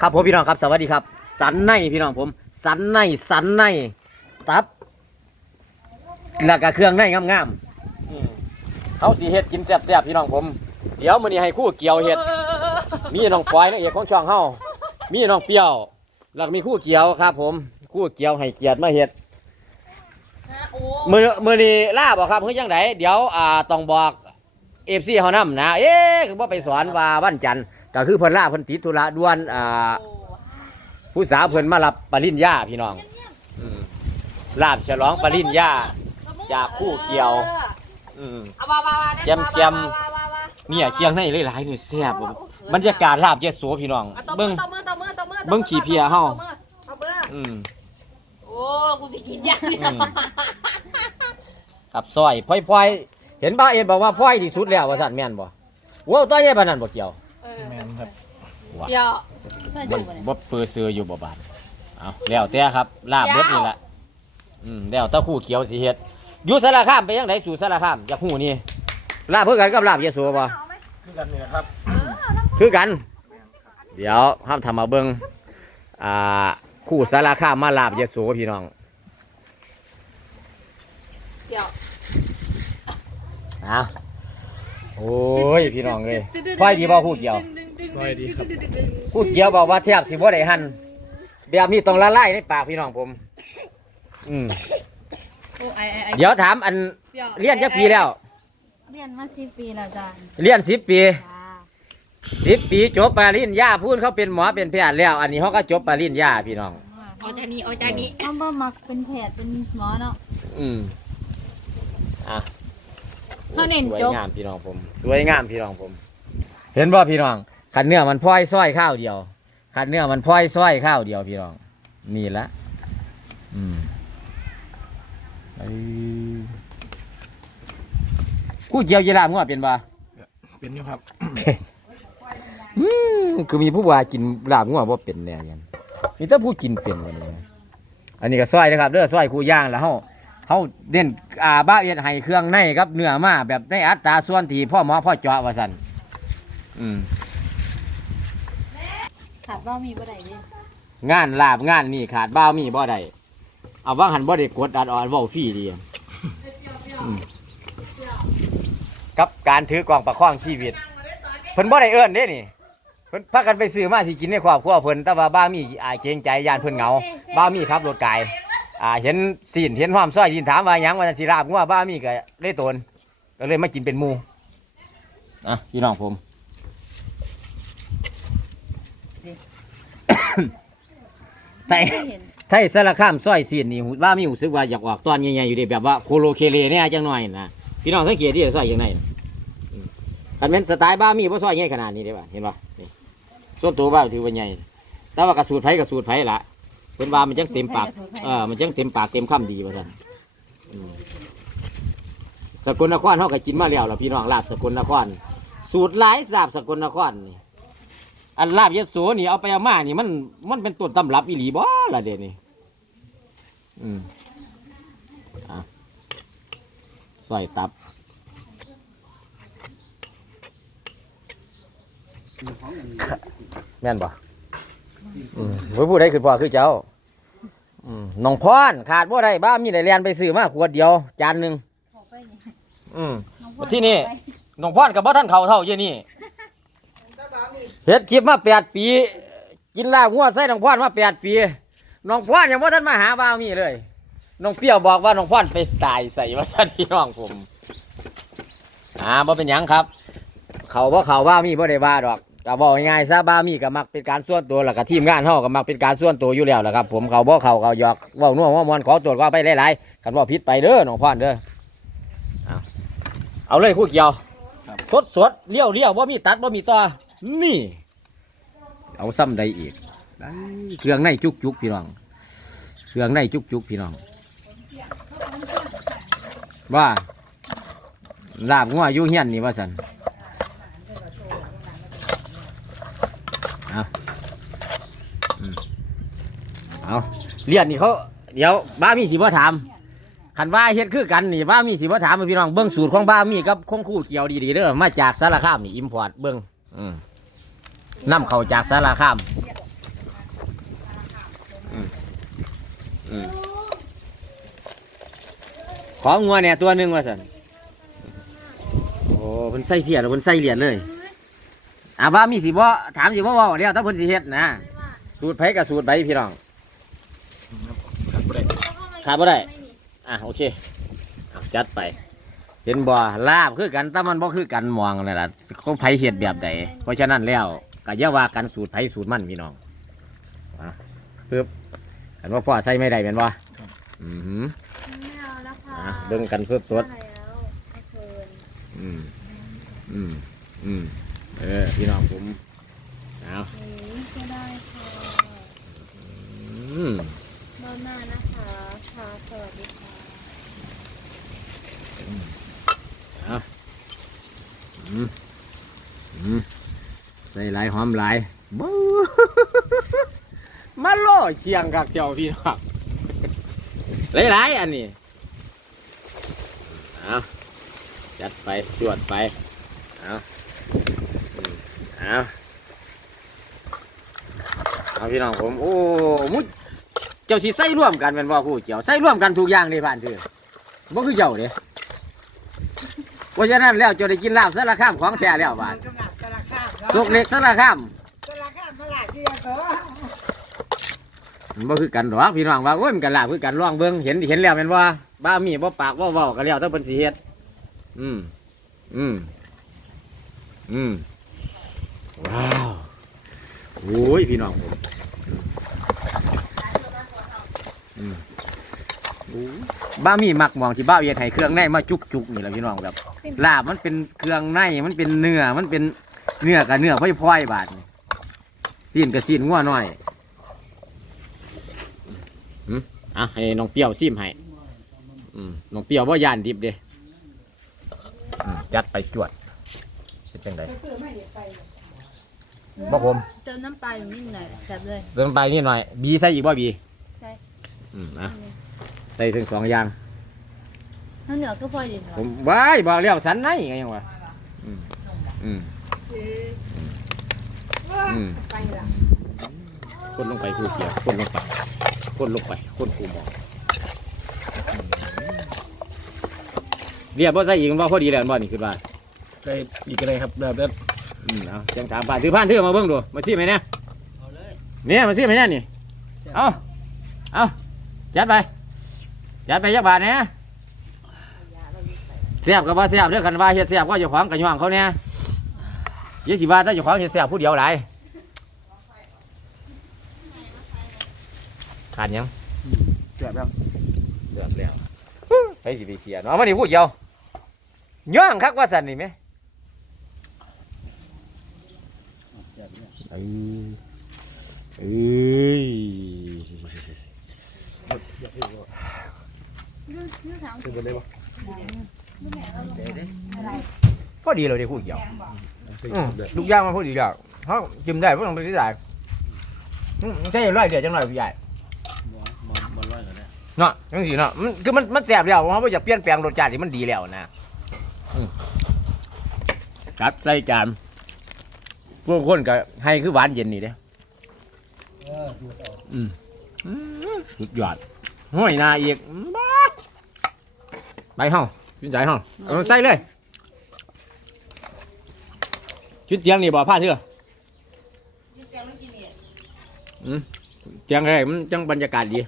ครับผมพี่น้องครับสวัสดีครับ สันในพี่น้องผม สันในสันในตับแล้วก็เครื่องในงามๆเขาสีเฮ็ดกินแซ่บๆพี่น้องผม เดี๋ยวมื้อนี้ให้คู่เกี่ยวเฮ็ด มีน้องปอยนางเอกของช่องเฮามีน้องเปรี้ยวแล้วก็มีคู่เกี่ยวครับ ผมคู่เกี่ยวให้เกียรติมาเฮ็ดมือมือนี้ล่าบอกครับเฮ้ยยังไงเดี๋ยวอ่าต้องบอกเอฟซีเขานํนะ เอ๊ะคือว่าไปสอนว่าวันจันทร์ ก็คือเพิ่นล่าเพิ่นติดธุระด่วนอ่าผู้สาวเพิ่นมารับปริญญาพี่น้องอืมลาบฉลองปริญญา จากคู่เกี่ยว อืม เอาว่าว่าว่าแจมแจมเนี่ยเคียงในหลายๆนี่แซ่บบ่บรรยากาศลาบเยโสพี่น้องเบิ้เบิ่งงตบมือตบมือตบมือเบิ่งขี้เพียเฮาเอาเบิ้งอืม โอ้กูสิกินอย่างเดียอืวมกับซอยพลอยๆ เห็นบ้าเอ็นบอกว่าพลอยที่สุดแล้วว่าซั่นแม่นบ่ว้าวตัวใหญ่ปานนั้นบ่เกี่ยว เออ แมนครับ เดี๋ยวใส่ดูมันบ่เนี่ย บ่เปื้อเสืออยู่บ่บาดเอาแล้วแต่ครับลาบเบิดนี่แหละอืมแล้วแตะคู่เขียวสิเฮ็ดอยู่สารคามไปยังไดสู่สารคามอยากฮู้นี่ลาบเพื่อกันกับลาบยะโสบ่คือกันนี่นะครับคือกัน เดี๋ยวห้ามทำมาเบิ่งอ่าคู่สารคามมาลาบยะโสพี่น้อง เดี๋ยวเอาโอ้ย พี่น้องเอ้ยพลอยดีบ่คู่เกี่ยว ร้อยดีครับคู่เกี่ยวบอกว่าแทบสิบ่ได้หั่นแบบนี้ต้องละลายในปากพี่น้องผม อืมโอ้ไอไอไอเดี๋ยวถามอันดี๋วเรียนจักปีแล้ว เรียนมาสิปีแล้วจ้ะเรียนสิบปีจ้าสิบปีจบปริญญาพูดเขาเป็นหมอเป็นแพทย์แล้ว อันนี้เขาก็จบปริญญาพี่น้อง เอาจากนี้เอาจากนี้ เขาบ่มักเป็นแพทย์เป็นหมอเนาะ อืมอะเขาเน้นสวยจบงามพี่น้องผม สวยงามพี่น้องผม เห็นบ่พี่น้อง ขันเนื้อมันพลอยซ้อยข้าวเดียวขันเนื้อมันพลอยซ้อยข้าวเดียวพี่น้องนี่ละอืมเอ้ยคู่เจียวยีราฟงัวเป็นบ่เป็นอยู่ครับอืมคือมีผู้ว่ากินลาบงัวบ่เป็นแน่ยังมีแต่ผู้กินเป็นวันนี้นะอันนี้ก็ซอยนะครับเด้อซอยคู่ย่างแล้วเฮาเฮาเด่นอ่าบ้าเอียดให้เครื่องในครับเนื้อมาแบบในอัตราส่วนที่พ่อหมอพ่อเจาะว่าซั่นอืม ขาดว่ามีบ่ได้เด้งานลาบงานนี่ขาดบ้าวมีบ่ได้เอาว่างหันบ่ได้กดอัดอ่อนเว้าฟรีดีอืมกับการถือกล่องประคองชีวิตเพิ่นบ่ได้เอิ้นเด้นี่เพิ่นพากันไปซื้อมาสิกินในครอบครัวเพิ่นแต่ว่าบ้ามีอาเกรงใจยานเพิ่นเหงาบ้ามีขับรถไกลอ่าเห็นซีนเห็นความซอยยินถามว่าหยังว่าสิลาบงัวบ้ามีก็เลยโตนก็เลยมากินเป็นหมู่อะพี่น้องผม แต่เห็นไทยสารคามซอยซีนนี่ว่ามีรู้สึกว่าอยากออกตอนใหญ่ๆอยู่เดีแบบว่าโคโลเคเลเนี่ยจังหน่อยนะพี่น้องสังเกตดิซอยอย่างไรนะอืมคันเป็นสไตล์บ้ามีบ่ซอยใหญ่ขนาดนี้ได้ป่ะเห็นป่ะนี่ส่วนตัวบ้าถือว่าใหญ่แต่ว่ากระสูดไผกระสูดไผละเพิ่นว่ามันจังเต็มปากเออมันจังเต็มปากเต็มคำดีว่าซั่นอืมสกลนครเฮาก็กินมาแล้วล่ะพี่น้องลาบสกลนคร สูตรหลายลาบสกลนครนี่ อันลาบยโสนี่เอาไปเอามานี่มันมันเป็นต้นตำรับอีหลีบ่ล่ะเดี๋ยวนี้อืมอะใส่ตับแม่นบ่อืมผู้ผู้ใดคือพ่อคือเจ้าอืมน้องพรขาดบ่ได้บ้ามีได้เรียนไปซื้อมาขวดเดียว จานหนึ่งออกไปนี่อืมน้องพ่อที่นี่ออกไปน้องพรกับบ่ท่านเขาเท่าเยี่ยนี่ เฮ็ดคลิปมาแปดปี กินลาบงัวใส่น้องพรมาแปดปีน้องพรยังบ่ท่านมาหาบ้าวมีเลยน้องเปรี้ยวบอกว่าน้องพรไปตายใส่ว่าซั่นพี่น้องผมอ่าบ่เป็นหยังครับ เขาบ่เขาบ้าวมีบ่ได้ว่าดอกก็บอกง่ายๆซะบ้าวมีก็มักเป็นการส่วนตัวแล้วก็ทีมงานเฮาก็มักเป็นการส่วนตัวอยู่แล้วแหละครับ ผมเขาบ่เขาเขาหยอกเว้านัวเว่ามวนขอตรวจว่าไปหลายๆกันว่าผิดไปเด้อน้องพรเด้อเอาเอาเลยคู่เกี่ยวครับสดสดๆเลี้ยวเลี้ยวว่ามีตัดว่ามีต่อ นี่ เอาซ้ำใดอีกเครื่องในจุกจุกๆพี่น้องเครื่องในจุกจุกๆพี่น้อง ว่าลาบงัวอยู่เฮียนนี่ว่าสันเอาเอาเลียนนี่เขาเดี๋ยวบ้ามีสิบ่ถามคันว่าเฮ็ดคือกันนี่บ้ามีสิบ่ถามพี่น้องเบิ่งสูตรของบ้ามีกับคงคู่เกี่ยวดีๆเด้อมาจากสารคามนี่อิมพอร์ตเบิ่งอืม น้ำเขาจากสารคามของัวเนี่ยตัวหนึ่งว่าสันโอ้เพิ่นใส่เพียรเพิ่นใส่เหรียญเลยอ่าว่ามีสิบ่ถามสิบ่ว่าเดียวต้าเพิ่นสีเฮ็ดนะ สูตรไผกับสูตรใบพี่น้องขาดบ่ได้อะโอเคจัดไปเห็นบ่ลาบคือกันแต่มันบ่คือกันมองอะไรล่ะเขาไผเฮ็ดแบบใดเพราะฉะนั้นแล้ว ก็อย่าว่ากันสูตรไผสูตรมันพี่น้องอะปึ๊บอันว่าพ่อใส่ไม่ได้แม่นบ่อือหือไม่เอาแล้วค่ะอะเบิ่งกันสดสดเอาแล้วเอาเกินๆอืม อืม อืม เออ พี่น้องผมเอาหนีก็ได้ค่ะอืม รอบหน้านะคะค่ะสวัสดีค่ะ เอาอืมอืมใส่หลายหอมหลายบมาโล่เชียงกับเจ้าพี่น้องหลายๆอันนี้เอาจัดไปจวดไปเอาเอาเอาพี่น้องผมโอ้มุดเจ้าสิใส่ร่วมกันเป็นว่าคู่เจียวใส่ร่วมกันทุกอย่างเลยผ่านเถอะบ่คือเจ้าเด้เพราะฉะนั้นแล้วเจ้าได้กินลาบสารข้ามของแท้แล้วบาด สุกเล็กสารข้ามมันบ่คือกันหรอกพี่น้องว่าโอ้ยมันกันลาบคือกันลองเบิ่งเห็นเห็นแล้วแม่นว่าบ้ามีบ่ปากบ่เว้ากันแล้วถ้าเพิ่นสิเฮ็ดอืมอืมอืมว้าวโอ้ยพี่น้องผมอืมบ้ามีหมักมองที่บ้าเฮ็ดให้เครื่องในมาจุกๆนี่แหละพี่น้องแบบลาบมันเป็นเครื่องในมันเป็นเนื้อมันเป็น เนื้อกับเนื้อพลอยๆบาดนี่ซีนกับซีนงัวน้อยอะให้น้องเปรี้ยวซิมให้อืมน้องเปรี้ยวว่ายานดิบเด้อืมจัดไปจวดเป็นจังไดบ่ผมเติมน้ำปลาอยู่นิดหน่อยแซ่บเลยเติมไปนิดหน่อย บีใส่อีกบ่บีใช่อืมอะใส่ถึงสองอย่างข้าวเหนียวก็พอดีค่ะผมว้ายบอกแล้วสันในไงยังวะอืมอืม อืมคนลงไปคู่เขียคนลงไปคนลงไปคนคู่หมอกเรียบบ่ใส่อีกมันบ่พอดีแล้วมันบ่นี่คือว่าใส่อีกก็ได้ครับแบบนั้นอืมเอาจังถามผ่านถือผ่านถือมาเบิ่งดูมาซิไหมเนี่ยเนี่ยมาซิไหมเนี่ยนี่เอาเอาจัดไปจัดไปยักบาทเนี่ยเสียบกับว่าเสียบเรื่องกันว่าเฮ็ดเสียบก็เจ้าของกันย่องเขาเนี่ย เยี่สิว่าถ้าเจ้าของเฮ็ดเสียบผู้เดียวหลายขาดหยังเสียบแล้วเสียบแล้วไปสิไปเสียเนาะมันนี่ผู้เดียวย่องคักว่าสันนี่ไหมเอ้ยเอ้ยคือบ่ได้บ่พอดีเลยเด็กผู้เกี่ยว ใส่อืมแบบลูกย่างมันพอดีแล้วเขาจิ้มได้เพราะต้องไปที่ไหนอืมใช่ร้อยเดียวจังหน่อยพี่ใหญ่บ่บ่บ่ร้อยก็ได้เนาะจังสิเนาะมันคือมันมันแสบแล้วเขาไม่อยากเปลี่ยนแปลงรสชาติที่มันดีแล้วนะอืมจัดใส่จานพวกคนก็ให้คือหวานเย็นนี่เด้อืมอืมสุดยอดห้อยหนาอีกบ้าไปห้องขึ้นใจห้องเอาใส่เลย ชุดเตียงนี่บ่ผ้าเถื่ออืมเตียงอะไรมันจังบรรยากาศดี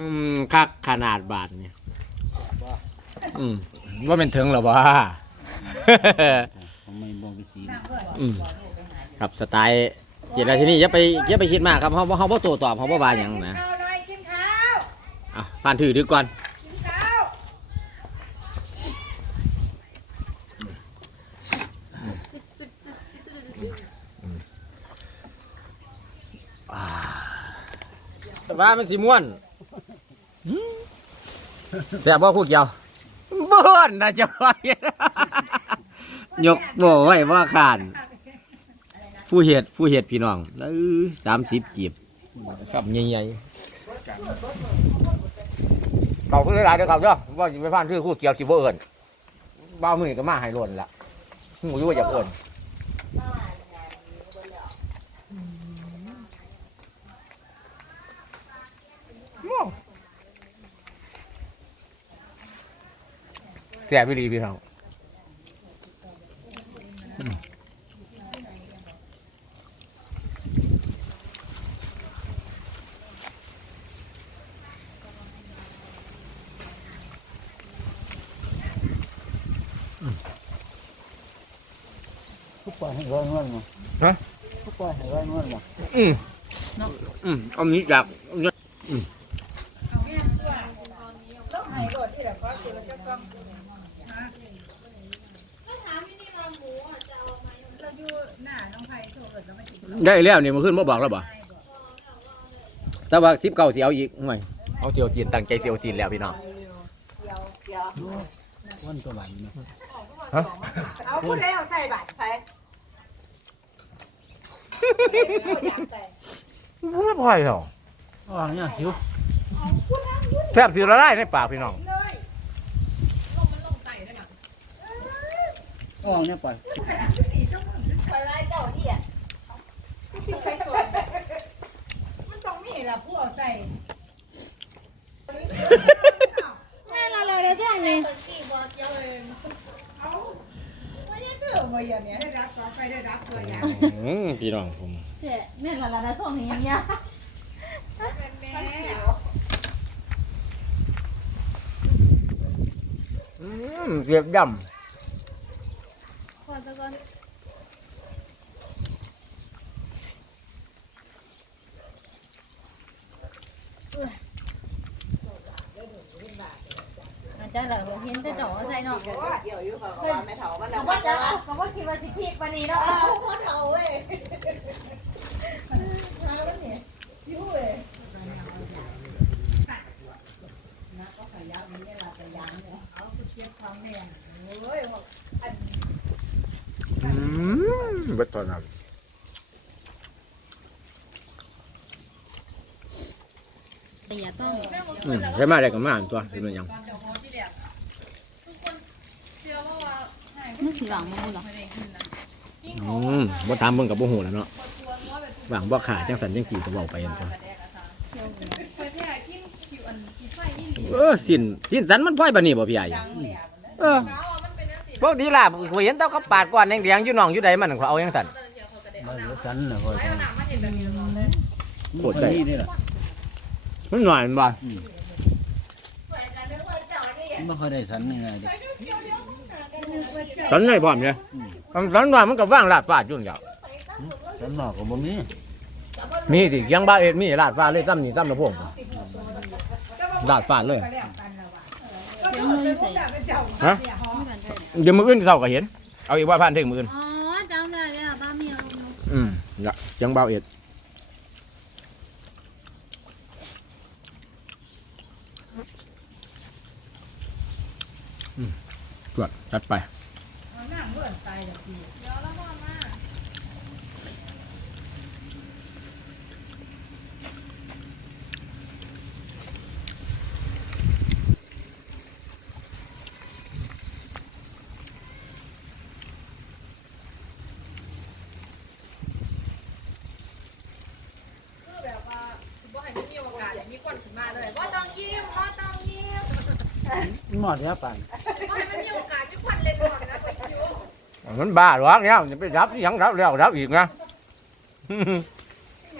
อืมคักขนาดบาทเนี่ยอืมว่าเป็นถึงหรอบ่ผมไม่บ่ไปสีอืมครับสไตล์เกียรติที่นี่อย่าไปอย่าไปคิดมากครับเขาเขาบ่โตตอบเขาบ่บาหยังนะอะผ่านถือถือก่อน ว่ามันสีม่วนแซ่บว่าคู่เกี่ยวบ้วนนะเจ้าไว้ยกโบไว้ว่าขาน ผู้เห็ดผู้เห็ดพี่น้องเออสามสิบกีบครับใหญ่ๆเขาคือหลายๆเด้อครับเด้อว่าสิไปผ่านคือคู่เกี่ยวสิบ่เอิ้นบ้าวมือก็มาให้ล้นละหมูอยู่ว่าอยากเอิ้น แซ่บพี่ดีพี่น้องอืมทุกปล่อยให้ร้อยนวลมาฮะทุกปล่อยให้ร้อยนวลมาอืมอืมเอานี้จากอืม ได้แล้วนี่มันขึ้นมาบอกแล้วบ่แต่ว่าสิบเก้าสิเอาอีกห่วยเอาเตียวจีนตั้งใจเตียวจีนแล้วพี่น้องวันตัวหวานนะเอาพูดแล้วใส่บาตรไปไม่พอยหรออ๋อเนี่ยหิวแซ่บสิละลายในปากพี่น้องอ๋อเนี่ยปล่อย ไปไล่เจ้าที่อะ มันต้องมีละผู้เอาใส่แม่ละเลยเดี๋ยวช่วงนี้ไม่ได้เตือนว่าอย่างเนี้ยได้รับต่อไปได้รับตัวอย่างอืมพี่น้องผมเจ๊แม่ละละนะช่วงนี้ยังเงี้ยแม่อืมเสียบย่ขอสักก่อน อาจารย์เหล่าเห็นแต่จ่อใส่เนาะเดี๋ยวอยู่กับว่าแม่เถามันก็เอาว่าว่าจะจะก็ว่าคิดว่าสิพีกวันนี้เนาะเอาพ่อเถาเว้ยมาแล้วนี่ยิ้วเว้ยำอืมเบิดตอนนั้น แต่อย่าต้องอืมใช่มาได้ก็มาอันตัวเป็นยังมันถือหลังมันหรออืมบ่ตามเบิ่งกับบ่ฮู้แล้วเนาะหวังบ่ขาจังสันจังกี่ก็เว้าไปอันตัวเออสินสินสันมันพ่อยบัดนี้บ่พี่ใหญ่เออปกติล่ะข่อยเห็นแตเขาปาดก้อนแดงๆอยู่หนองอยู่ใดมันเขาเอาจังสันมาเหลือสันนะพ่อยโคตรได้นี่นี่แหละ มันหน่อยมันบ่ไม่ค่อยได้สันยังไงดิสันใหญ่พร้อมเนี่ยสันหน่อยมันก็ว่างลาดฟ้าจุ่นเดียวสันหนอกก็บ่มีมีสิยังบ้าเอ็ดมีลาดฟ้าเลยตั้มนี่ตั้มละพวงลาดฟ้าเลยเสียงมือใส่ฮะเดี๋ยวมืออื่นเขาก็เห็น เอาอีกว่าพันถึงมืออื่นอ๋อจำได้แล้วบ้ามีเอาอืมละยังเบาเอ็ด ตรวจจัดไปคือแบบว่าบ่ให้มันมีโอกาสมีคนขึ้นมาเลยว่าต้องยิ้มว่าต้องยิ้มหมอดยาป่าน บ้าหรอกเนี่ยจะไปรับยังรับแล้วรับอีกนะ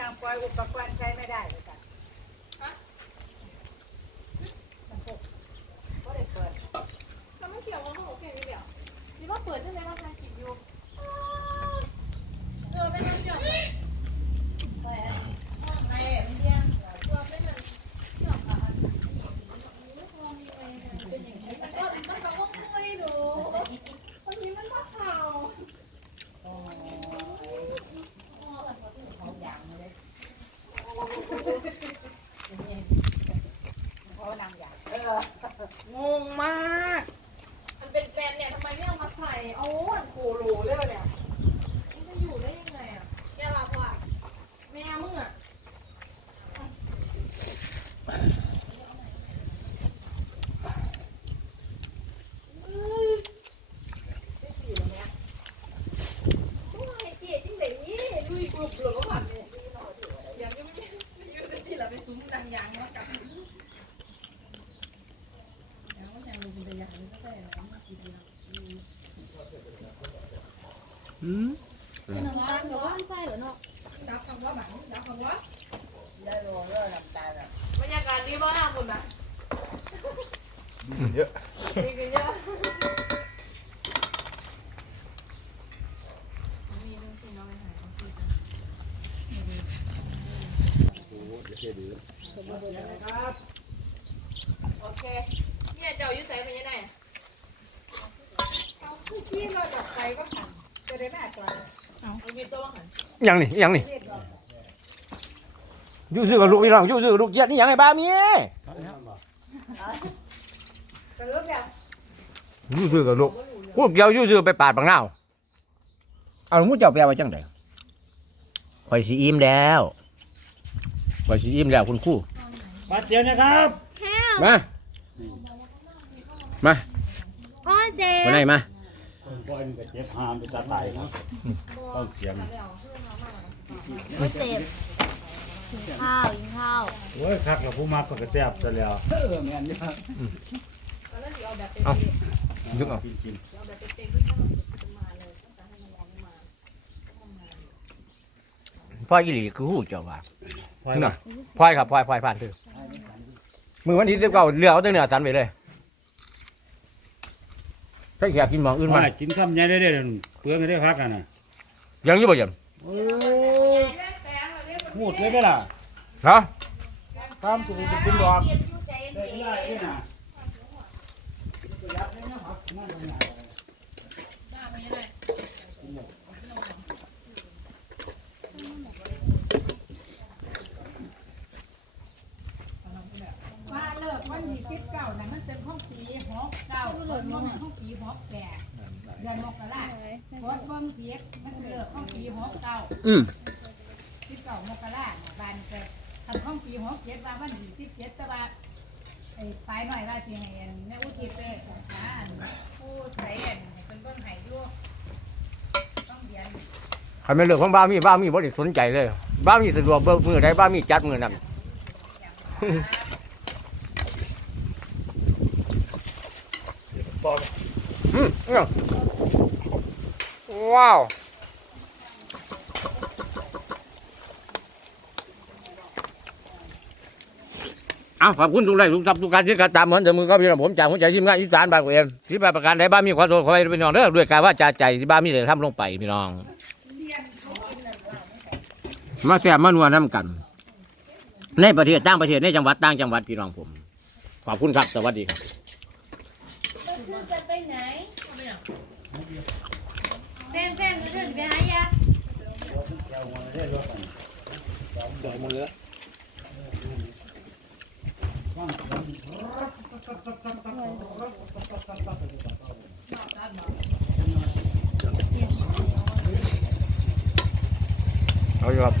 ยังปล่อยอุปกรณ์ใช้ไม่ได้เลยจ้ะแล้วมันเกี่ยวกับของโอเคนี่เดียวนี่ว่าเปิดใช่ไหมว่าทางกินอยู่เออไม่ต้องเกี่ยว งงมาก มันเป็นแฟนเนี่ยทำไมไม่เอามาใส่เอาอันโคโลเลยเนี่ยมันจะอยู่ได้ยังไงอะแกหลับว่ะแม่มึงอะยังไม่ไม่ยืนที่เราไปซุ้มดังยางแล้วกลับ แล้วก็ยังดูเป็นอย่างนี้ก็ได้ อืมเป็นน้ำตาลกับว่านไส้เหรอเนาะดับคำว่าหมันดับคำว่าบรรยากาศดีมากคุณอะเยอะดีกันเยอะมีเรื่องสิ่งน้องไปหาของพี่กันโอเคเนี่ยเจ้าอยู่ใส่เป็นยังไงเอาคู่ขี้เราดับไฟก็ผ่าน ยังนี่ยังนี่ยู่ซื้อกับลูกพี่น้องยู่ซื้อกับลูกเจี๊ยดนี่ยังไงบ้าเมแบบอยู่ซื้อกับลูกกูเกี่ยวยู่ซื้อไปปาดบางนาวเอาหมูเจ้าไปเอาไว้จังไดข่อยสิอิ่มแล้วข่อยสิอิ่มแล้วคุณครูมาเจียวนะครับมามาโอ้ยเจ๊คนไหนมา บ่อยมันก็เจ็บหามไปตาตายครับต้องเสียงโอ้ยเจ็บกินข้าวกินข้าวโอ้ยคักแล้วผู้มักก็กระแซบซะแล้วเออแม่นอยู่ครับแล้วเดี๋ยวเอาแบบเป็นเอาเด็กยึกเอาจริงเอาแบบเป็นเด็กขึ้นมาขึ้นมาเลยตั้งแต่ให้น้องมาพ่ออีหลีคือหูเจ้าว่าๆพอยน่ะพลอยครับพลอยพลอยผ่านคือมือวันที่สิบเก้าเรือเอาแตั้งเนื้อสันไปเลย ถ้าอยากกินหมองอื่นมามากินคำใหญ่ได้เด้อเปลืองได้พักกันน่ะยังอยู่บ่ยังโอ้ยพูดเลยได้ล่ะฮะตามสิจะกินดอกได้ได้ด้วยน่ะ ว่าเลิกวันที่สิบเก้านะมันเป็นห้องปีหกเก้าเลิกมันห้องปีหกแปดเดือนมกราโพสต์เบิ่งเพียกมันเลิกห้องปีห กเก้าอืมสิบเก้ามกราบานเกิดทำห้องปีหกเจ็ดว่าวันที่สิบเจ็ดแต่ว่าไอ้ปลายหน่อยว่าสิให้อันแม่อุทิศเลยหาอันผู้ใส่อันให้เป็นเบิ่งให้ดูต้องเรียนใครไม่เลือกของบ้ามีบ้ามีบ่ได้สนใจเลย บ้ามีสะดวกเบิกมือใดบ้ามีจัดมือนั้นอืมเนี่ยว้าว อ้าขอบคุณทุกไลค์ทุกทับทุกการที่การตามเหมือนเดิมมือก็พี่น้องผมจากหัวใจทีมงานอีสานบางกว่าเอ็มที่ประการใดบ้านมีความโทษขอให้พี่น้องเด้อด้วยการว่าจาใจที่บ้านมีได้ทำลงไปพี่น้อง มาแซ่บมานัวน้ำกัน ในประเทศต่างประเทศในจังหวัดต่างจังหวัดพี่น้องผม ขอบคุณครับสวัสดีครับแฟนแฟนรู้สึกไปหายาเอยู่ครับ เอาอยู่ครับ